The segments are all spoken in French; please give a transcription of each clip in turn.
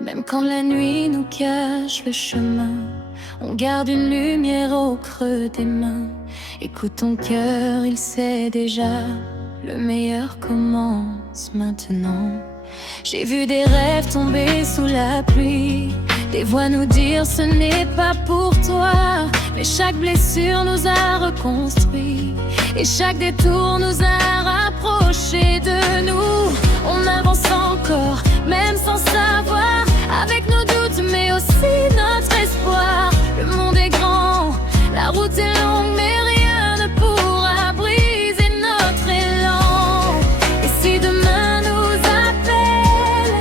Même quand la nuit nous cache le chemin, on garde une lumière au creux des mains. Écoute ton cœur, il sait déjà, le meilleur commence maintenant. J'ai vu des rêves tomber sous la pluie, des voix nous dire ce n'est pas pour toi. Mais chaque blessure nous a reconstruits, et chaque détour nous a rapprochés de nous. On avance encore, même sans savoir, avec nos doutes mais aussi notre espoir. Le monde est grand, la route est longue, mais rien ne pourra briser notre élan. Et si demain nous appelle,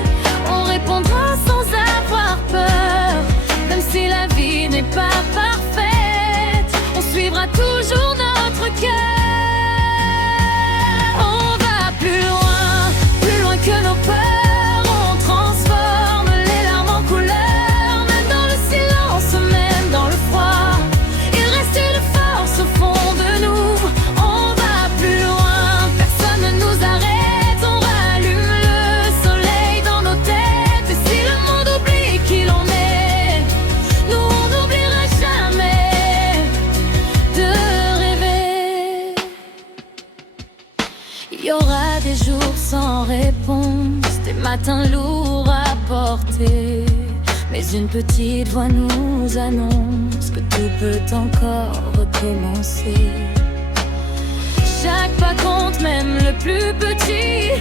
on répondra sans avoir peur. Même si la vie n'est pas parfaite, on suivra toujours notre cœur. On va plus loin que nos peurs. On transforme les larmes en couleurs, même dans le silence, même dans le froid. Il reste une force au fond de nous. On va plus loin, personne ne nous arrête. On rallume le soleil dans nos têtes. Et si le monde oublie qui l'on est, nous on n'oubliera jamais de rêver. Il y aura des jours sans réponse, des matins lourds à porter, mais une petite voix nous annonce que tout peut encore recommencer. Chaque pas compte, même le plus petit,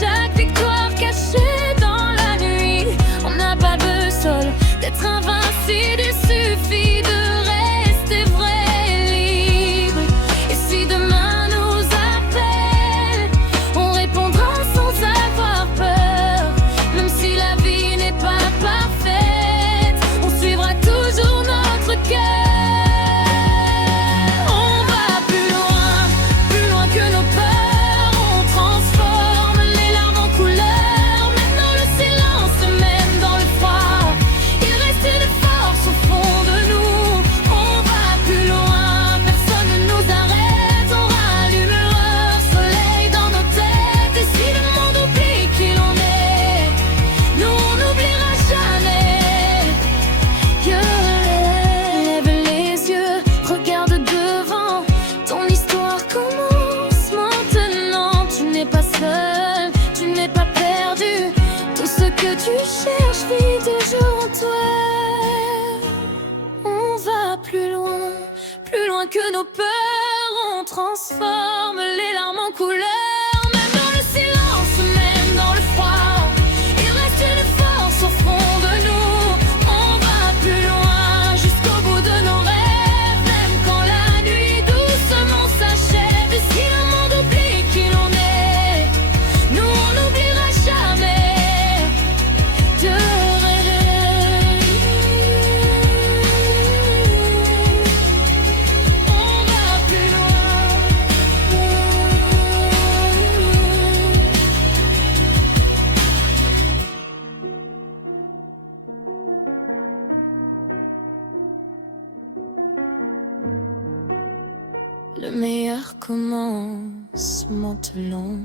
chaque victoire cachée dans la nuit. On n'a pas besoin d'être invincible, il suffit de rester vrai et libre. Et si demain nous appelle, on répondra sans avoir peur. Même si la vie n'est pas parfaite, on suivra toujours notre cœur. On va plus loin que nos peurs. On transforme les larmes en couleurs, même dans le silence, même dans le froid. Il reste une force au fond de nous. On va plus loin, personne ne nous arrête. On rallume le soleil dans nos têtes. Et si le monde oublie qui l'on est, nous on n'oubliera jamais. Lève les yeux, regarde devant. Ton histoire commence maintenant. Tu n'es pas seul, tu n'es pas perdu. Tout ce que tu cherches vit toujours en toi. On va plus loin que nos peurs. On transforme les larmes en couleurs, même dans le silence, même dans le froid. Il reste une force au fond de nous. On va plus loin jusqu'au bout de nos rêves, même quand la nuit doucement s'achève. Et si le monde oublie qui l'on est, nous on n'oubliera jamais de rêver. On va plus loin. Le meilleur commence maintenant.